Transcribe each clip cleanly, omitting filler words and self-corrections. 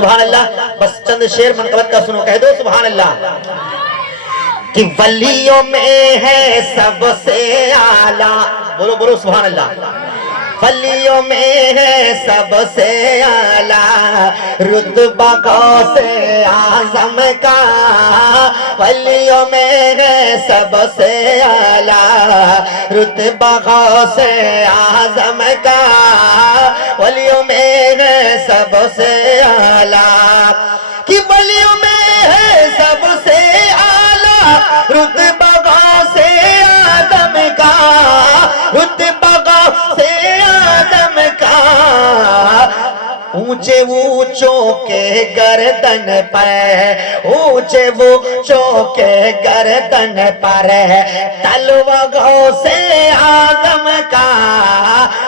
سبحان اللہ. بس چند شعر منقبت کا سنو, کہہ دو سبحان اللہ. کہ ولیوں میں ہے سب سے اعلیٰ, بولو بولو سبحان اللہ. ولیوں میں ہے سب سے اعلیٰ رتبہ غوث اعظم کا. ولیوں میں ہے سب سے اعلیٰ رتبہ غوث اعظم کا. ولیوں میں ہے سب سے اعلیٰ, کہ ولیوں میں ہے سب سے اعلیٰ رتبہ غوث اعظم کا. رتبہ غوث اعظم کا. اونچے اونچوں کے گردن پر, اونچے اونچوں کے گردن پر تلوہ غوث اعظم کا.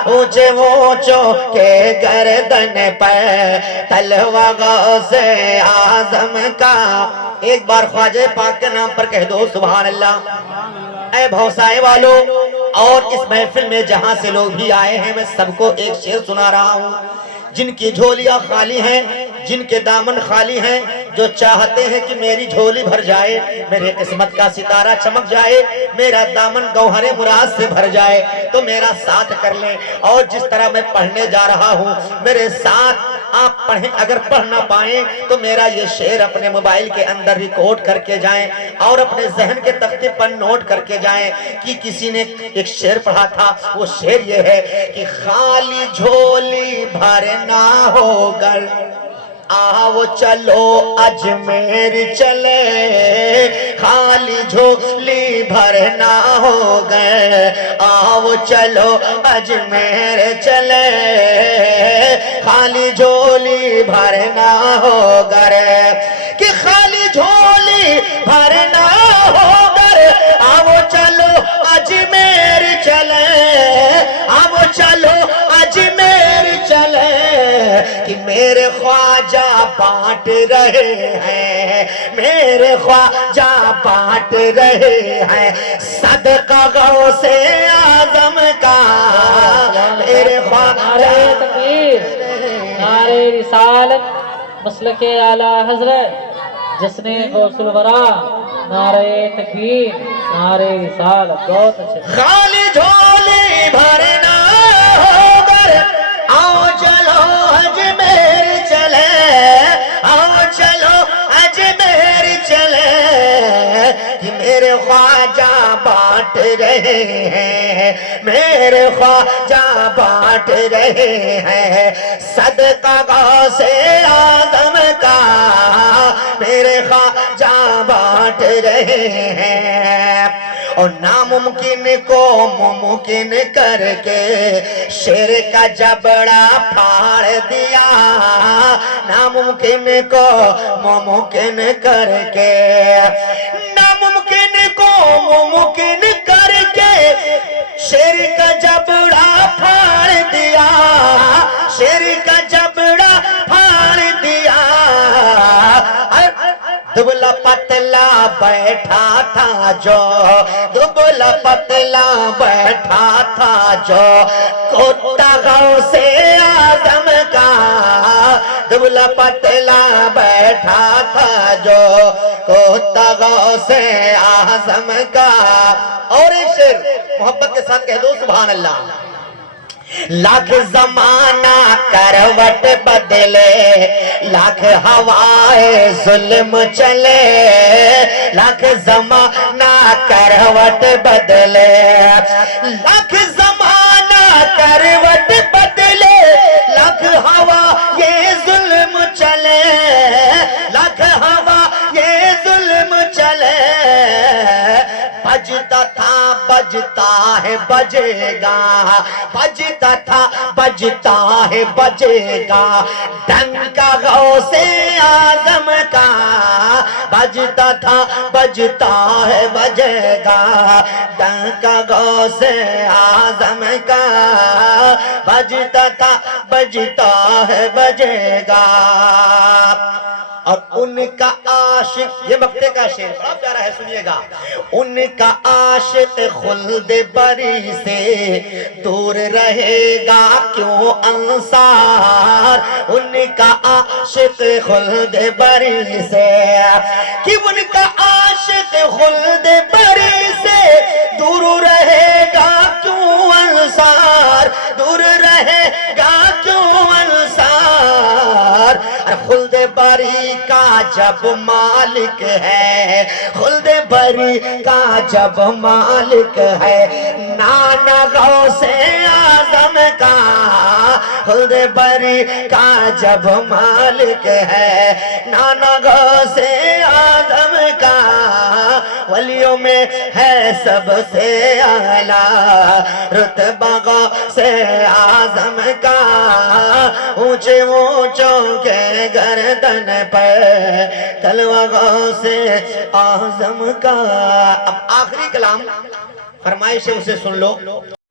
اونچے اونچوں کے گردن پر تلوہ غوث اعظم کا. ایک بار خواجہ پاک کے نام پر کہہ دو سبحان اللہ. اے بھوسائے والو اور اس محفل میں جہاں سے لوگ بھی آئے ہیں, میں سب کو ایک شعر سنا رہا ہوں. جن کی جھولیاں خالی ہیں, جن کے دامن خالی ہیں, جو چاہتے ہیں کہ میری جھولی بھر جائے, میرے قسمت کا ستارہ چمک جائے, میرا دامن گوہر مراد سے بھر جائے, تو میرا ساتھ کر لیں. اور جس طرح میں پڑھنے جا رہا ہوں میرے ساتھ آپ پڑھیں. اگر پڑھ نہ پائیں تو میرا یہ شعر اپنے موبائل کے اندر ریکارڈ کر کے جائیں اور اپنے ذہن کے تختے پر نوٹ کر کے جائیں. کہ کسی نے ایک شعر پڑھا تھا, وہ شعر یہ ہے کہ خالی جھولی بھرنا ہو گر آؤ چلو اجمیر چلے. خالی جھولی بھرنا ہو گئے آؤ چلو اجمیر چلے. خالی جھولی بھرنا ہو گئے, کہ خالی جھولی بھرنا ہو گئے آؤ چلو اجمیر چلے. آؤ چلو اجمیر چلے, کہ میرے خواجہ بانٹ رہے ہیں, میرے خواجہ بانٹ رہے ہیں صدقہ غوث اعظم کا. میرے خواجہ نعرہ رسالت مسلک اعلیٰ حضرت جس نے غوث الورا. نعرہ تکبیر, نعرہ رسالت. بہت اچھے. خالی جھولی بھرنا ہو گر آؤ چلو اجمیر چلے. آؤ چلو اجمیر چلے, کہ میرے خواجہ بانٹ رہے ہیں, میرے خواجہ بانٹ رہے ہیں صدقہ غوث اعظم کا. میرے خواجہ بانٹ رہے ہیں. اور ناممکن کو ممکن کر کے شیر کا جبڑا پھاڑ دیا. ناممکن کو ممکن کر کے, ناممکن کو ممکن کر کے شیر کا جبڑا پھاڑ دیا. شیر کا جبڑا پھاڑ دیا. دبلا پتلا بیٹھا تھا جو, دبلا پتلا بیٹھا تھا جو کتا غوث اعظم کا. دبلا پتلا بیٹھا تھا جو کتا غوث اعظم کا. اور ایک شعر محبت کے ساتھ کہہ دو سبحان اللہ. لاکھ زمانہ کروٹ بدلے, لاکھ ہوائے ظلم چلے. لاکھ زمانہ کروٹ بدلے, لاکھ زمانہ کروٹ بدلے. لاکھ ہوا یہ ظلم چلے, لاکھ ہوا یہ ظلم چلے. بجتا تھا بجتا ہے بجے گا, بجتا تھا بجتا ہے بجے گا ڈنکا غوث اعظم کا. بجتا تھا بجتا ہے بجے گا ڈنکا غوث اعظم کا. بجتا تھا بجتا ہے بجے گا. اور ان کا عاشق، یہ مقطع کا شعر بڑا پیارا ہے، سنیے گا. ان کا عاشق خلد بری سے دور رہے گا کیوں انصار. ان کا عاشق خلد بری سے، کہ ان کا عاشق خلد بری سے دور رہے گا کیوں انصار، دور رہے گا کیوں انصار. خلد بری کا جب مالک ہے، خلد بری کا جب مالک ہے، نانا غوث اعظم کا. خلد بری کا جب مالک ہے، نانا غوث اعظم کا. ولیوں میں ہے سب سے اعلیٰ رتبہ غوث اعظم کا. اونچے اونچوں کے گردن پر تلوہ غوث اعظم کا. اب آخری کلام فرمائش ہے، اسے سن لو.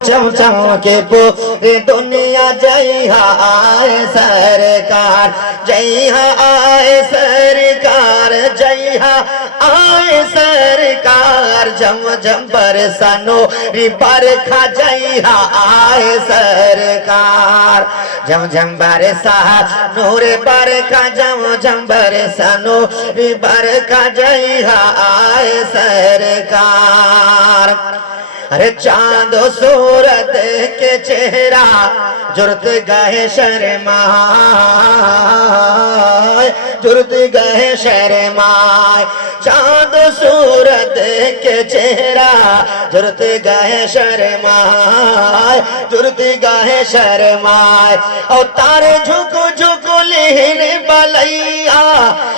چم چم کے پورے دنیا جیہا آئے سرکار، جیہا آئے سرکار، جیہا آئے سرکار. جم جم برسا نوری برکھا جیہا آئے سرکار. جم جم برسا نور برکھا، جم جم برسا نوری برکھا جیہا آئے سرکار. ارے چاند و سورت کے چہرہ جرت گئے شرمائے، جرت گئے شرمائے. چاند و سورت کے چہرہ جرت گئے شرمائے، جرت گئے شرمائے. اور تارے جھک جھک لہن بلیا،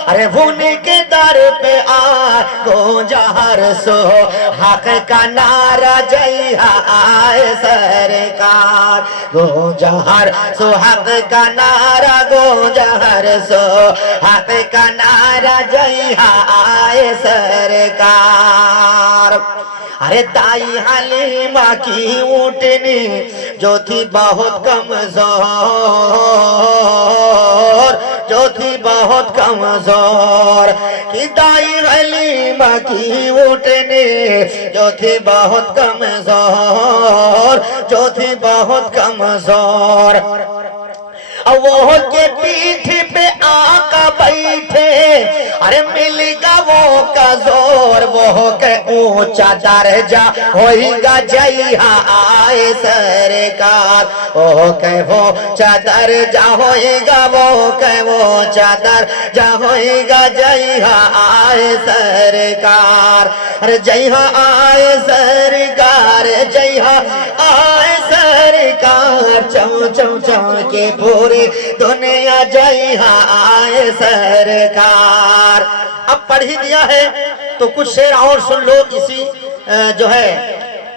ارے ان کے در پہ آئے گونجا ہر سو حق کا نعرہ جیہا آئے سرکار. گونجا ہر سو حق کا نعرہ، گونجا ہر سو حق کا نعرہ جیہا آئے سرکار. ارے دائی حلیمہ کی اونٹنی جو تھی بہت کمزور، جو تھی بہت کمزور. کہ دائی حلیمہ کی اونٹنی جو تھی بہت کمزور، جو تھی بہت کمزور. وہ کے پیٹھ پہ آقا بیٹھے، ارے مل گا وہ کا زور. وہ کہ اونچا درجہ ہوئی گا جیہا آئے سرکار. وہ کہ وہ اونچا درجہ ہوئی گا، وہ کہ وہ اونچا درجہ ہوئی گا جیہا آئے سرکار. ارے جیہا آئے سرکار، جیہا آئے سرکار. چم چم چم کے پوری دنیا جیہا آئے سرکار. اب پڑھ ہی دیا ہے تو کچھ شعر اور سن لو. اسی جو ہے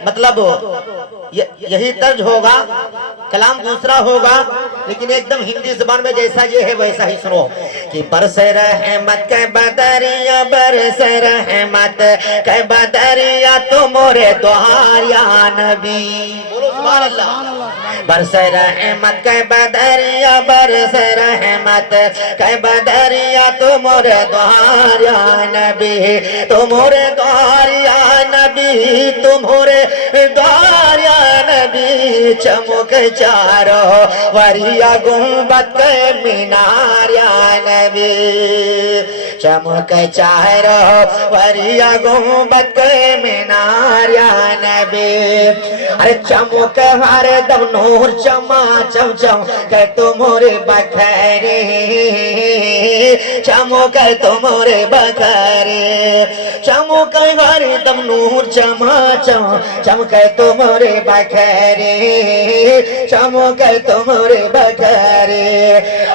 مطلب یہی طرز ہوگا، کلام دوسرا ہوگا، لیکن ایک دم ہندی زبان میں جیسا یہ ہے ویسا ہی سنو. کہ برس رحمت کے بدریا، برس رحمت کے بدریا تمہارے دوار یا نبی. بولو سبحان اللہ. برس رحمت کے بدریا، برس رحمت کے بدریا تمہارے دوار یا نبی، تمہارے دوار یا نبی، تمہارے دوار یا نبی. چمک چارو وریا گنبد کے مینار یا نبی، چمک چارو وریا گنبد کے مینار یا نبی. ارے چمک ہر دم نور چما چم چم کہ تمہارے بکھرے، چمک تمہارے بکھرے. چمک ہر دم نور چما چم چمک تمہارے بکھرے، چمک تمہارے بکھرے.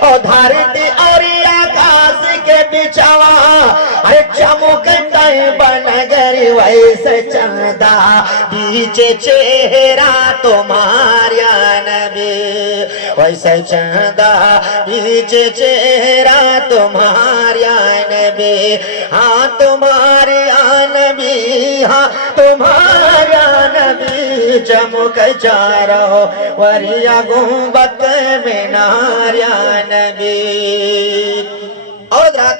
اور دھرتی اور آکاش کے بچوا، ارے چمکتا بنگر ویسے چندہ بیچے چہرہ تمہارا نبی، ویسے چندہ بیچے چہرہ تمہارا نبی. ہاں تمہارا نبی، ہاں تمہارا نبی. چمک چارو وریا گنبد مینار یا نبی. اور رات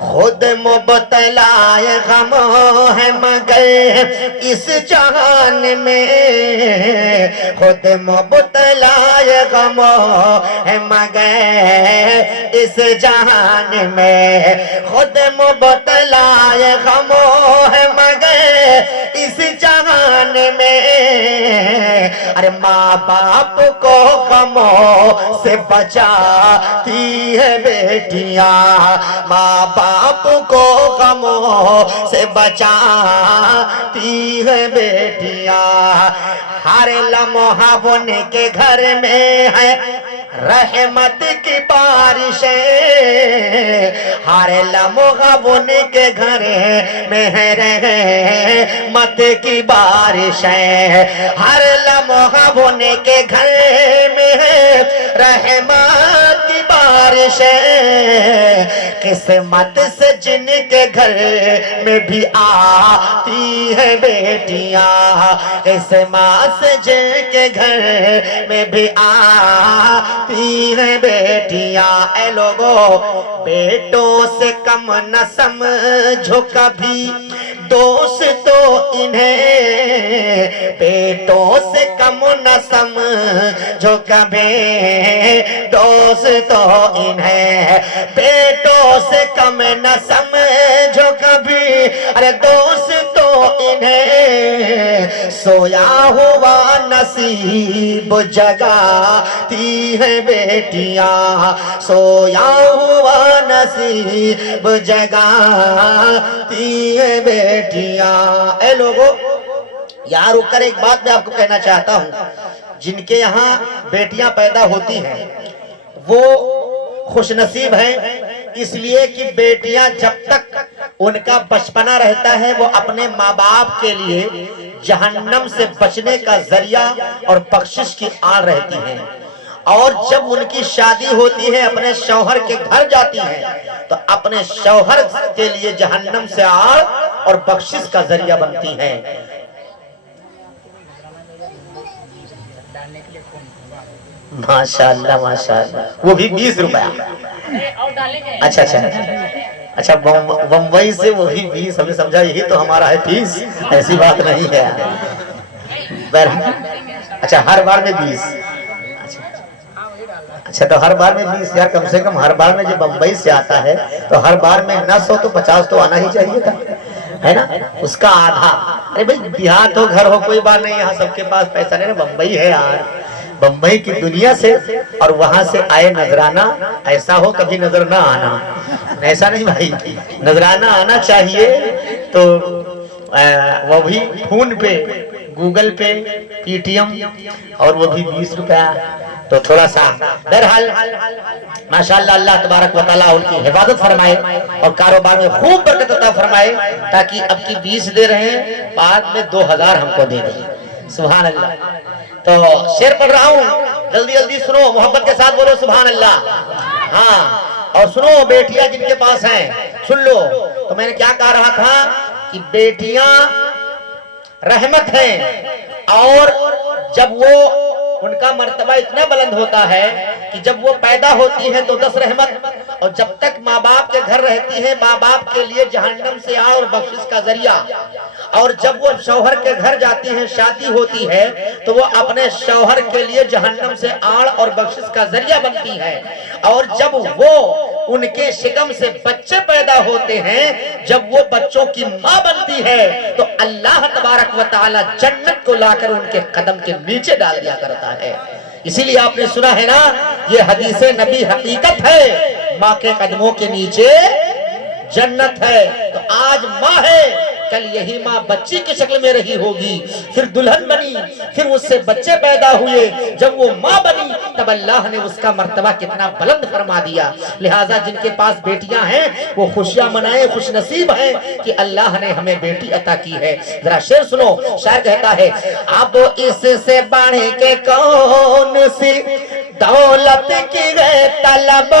خود مبتلائے غم ہے مگر اس جہان میں، خود مبتلائے غم ہے مگر اس جہان میں، خود مبتلائے غم ہے مگر اس جہان میں، ارے ماں باپ کو غموں سے بچاتی ہے بیٹیاں، ماں باپ کو غموں سے بچاتی ہے بیٹیاں، ہر لمحہ ان کے گھر میں ہے رحمت کی بارشیں، ہر لمحہ ان کے گھر میں ہے رحمت کی بارشیں، ہر لمحہ ان کے گھر میں ہے رحمت کی بارشیں، قسمت سے جن کے گھر میں بھی آتی ہے بیٹیاں، قسمت سے جن کے گھر میں بھی آتی ہے بیٹیاں، اے لوگوں بیٹوں سے کم نہ سمجھو کبھی دوست تو انہیں، بیٹوں سے کم نہ سمجھو کبھی دوست تو انہیں، بیٹوں سے کم نہ سمجھو کبھی ارے دوست تو انہیں، سویا ہوا نصیب جگاتی ہے بیٹیاں، سویا ہوا نصیب جگاتی ہے بیٹیاں، اے لوگوں یہاں رک کر ایک بات میں آپ کو کہنا چاہتا ہوں، جن کے یہاں بیٹیاں پیدا ہوتی ہیں وہ خوش نصیب ہیں، اس لیے کہ بیٹیاں جب تک ان کا بچپنا رہتا ہے وہ اپنے ماں باپ کے لیے جہنم سے بچنے کا ذریعہ اور بخشش کی آڑ رہتی ہیں، اور جب ان کی شادی ہوتی ہے اپنے شوہر کے گھر جاتی ہیں تو اپنے شوہر کے لیے جہنم سے آڑ اور بخشش کا ذریعہ بنتی ہیں۔ ماشاءاللہ ماشاءاللہ، وہ بھی 20 روپیہ، اچھا اچھا اچھا، بمبئی سے وہی 20، ہم نے سمجھا یہی تو ہمارا ہے فیس، ایسی بات نہیں ہے، اچھا ہر بار میں 20، اچھا تو ہر بار میں 20، یار کم سے کم ہر بار میں جو بمبئی سے آتا ہے تو ہر بار میں نہ 100 تو 50 تو آنا ہی چاہیے تھا، ہے نا، اس کا آدھا، ارے بھئی دیہات ہو گھر ہو کوئی بات نہیں، یہاں سب کے پاس پیسہ نہیں، بمبئی ہے یار، بمبئی کی دنیا سے اور وہاں سے آئے نذرانہ، ایسا ہو کبھی نظر نہ آنا، ایسا نہیں بھائی، نذرانہ آنا چاہیے، تو وہ بھی فون پہ، گوگل پہ، پی ٹی ایم، اور وہ بھی 20 روپیہ، تو تھوڑا سا بہرحال ماشاءاللہ اللہ تبارک و تعالیٰ ان کی حفاظت فرمائے اور کاروبار میں خوب برکت عطا فرمائے، تاکہ اب کی 20 دے رہے ہیں بعد میں 2000 ہم کو دے دیں، سبحان اللہ۔ تو شعر پڑھ رہا ہوں، جلدی جلدی سنو، محبت کے ساتھ بولو سبحان اللہ، ہاں، اور سنو بیٹیاں جن کے پاس ہیں سن لو، تو میں نے کیا کہا رہا تھا کہ بیٹیاں رحمت ہیں، اور جب وہ ان کا مرتبہ اتنا بلند ہوتا ہے کہ جب وہ پیدا ہوتی ہیں تو 10 رحمت، اور جب تک ماں باپ کے گھر رہتی ہیں ماں باپ کے لیے جہنم سے آڑ اور بخشش کا ذریعہ، اور جب وہ شوہر کے گھر جاتی ہیں شادی ہوتی ہے تو وہ اپنے شوہر کے لیے جہنم سے آڑ اور بخشش کا ذریعہ بنتی ہے، اور جب وہ ان کے شکم سے بچے پیدا ہوتے ہیں، جب وہ بچوں کی ماں بنتی ہے تو اللہ تبارک و تعالی جنت کو لا کر ان کے قدم کے نیچے ڈال دیا کرتا ہے، اسی لیے آپ نے سنا ہے نا، یہ حدیث نبی حقیقت ہے، ماں کے قدموں کے نیچے جنت ہے، تو آج ماں ہے، کل یہی ماں بچی کی شکل میں رہی ہوگی، پھر دلہن بنی، پھر اس سے بچے پیدا ہوئے، جب وہ ماں بنی تب اللہ نے اس کا مرتبہ کتنا بلند فرما دیا، لہٰذا جن کے پاس بیٹیاں ہیں وہ خوشیاں منائیں، خوش نصیب ہیں کہ اللہ نے ہمیں بیٹی عطا کی ہے۔ ذرا شعر سنو، شاعر کہتا ہے، اب اس سے بڑھ کے کون سی دولت کی ہے طلب،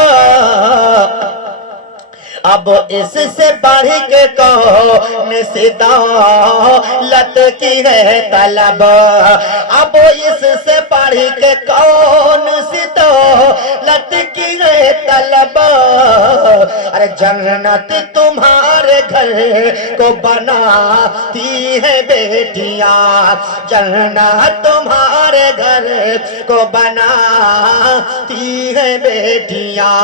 اب اس سے بڑھ کے کون سی دولت کی ہے طلب، اب اس سے بڑھ کے کون سی دولت کی ہے طلب، ارے جنت تمہارے گھر کو بناتی ہے بیٹیاں، جنت تمہارے گھر کو بناتی ہے بیٹیاں۔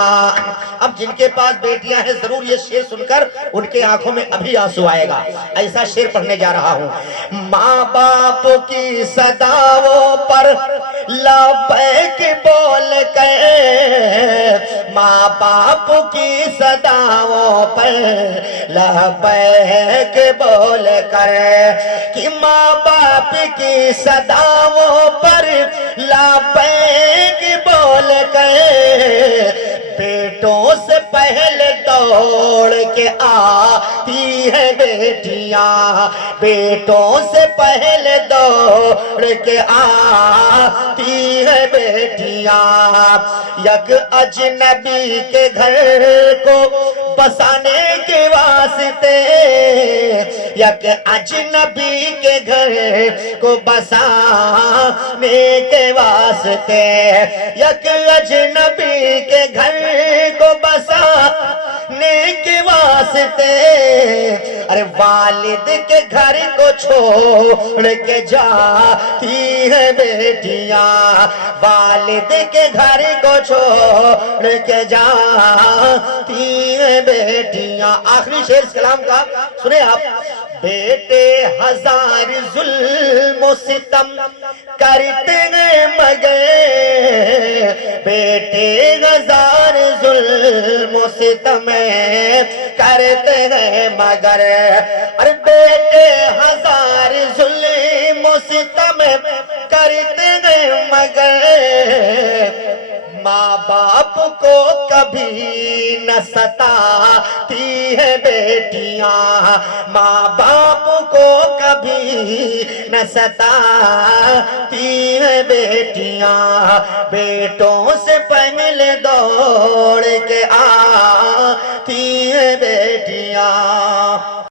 اب جن کے پاس بیٹیاں ہیں ضرور یہ شعر سن کر ان کے آنکھوں میں ابھی آنسو آئے گا۔ ایسا شعر پڑھنے جا رہا ہوں۔ ماں باپ کی صداؤں پر لبیک بول کے، ماں باپ کی صداؤں پر لبیک بول کر، کہ ماں باپ کی صداؤں پر لبیک بول کر، بیٹوں سے پہلے دوڑ کے آتی ہے بیٹیاں، بیٹوں سے پہلے دوڑ کے آتی ہے بیٹیاں، یک اجنبی کے گھر کو بسانے کے واسطے، یک اجنبی کے گھر کو بسانے کے واسطے، یک اجنبی کے گھر کو بسانے کے واسطے، ارے والد کے گھر کو چھوڑ کے جاتی ہے بیٹیاں، والد کے گھر کو چھوڑ کے جاتی ہے بیٹیاں۔ آخری شعر اس کلام کا سنیں آپ۔ بیٹے ہزار ظلم و ستم کرتے ہیں مگر، بیٹے ہزار ظلم و ستم کرتے ہیں مگر، ارے بیٹے ہزار ظلم و ستم کرتے ہیں مگر، ماں باپ کو کبھی نہ ستاتی ہے بیٹیاں، ماں باپ کو کبھی نہ ستاتی ہے بیٹیاں، بیٹوں سے پہلے دوڑ کے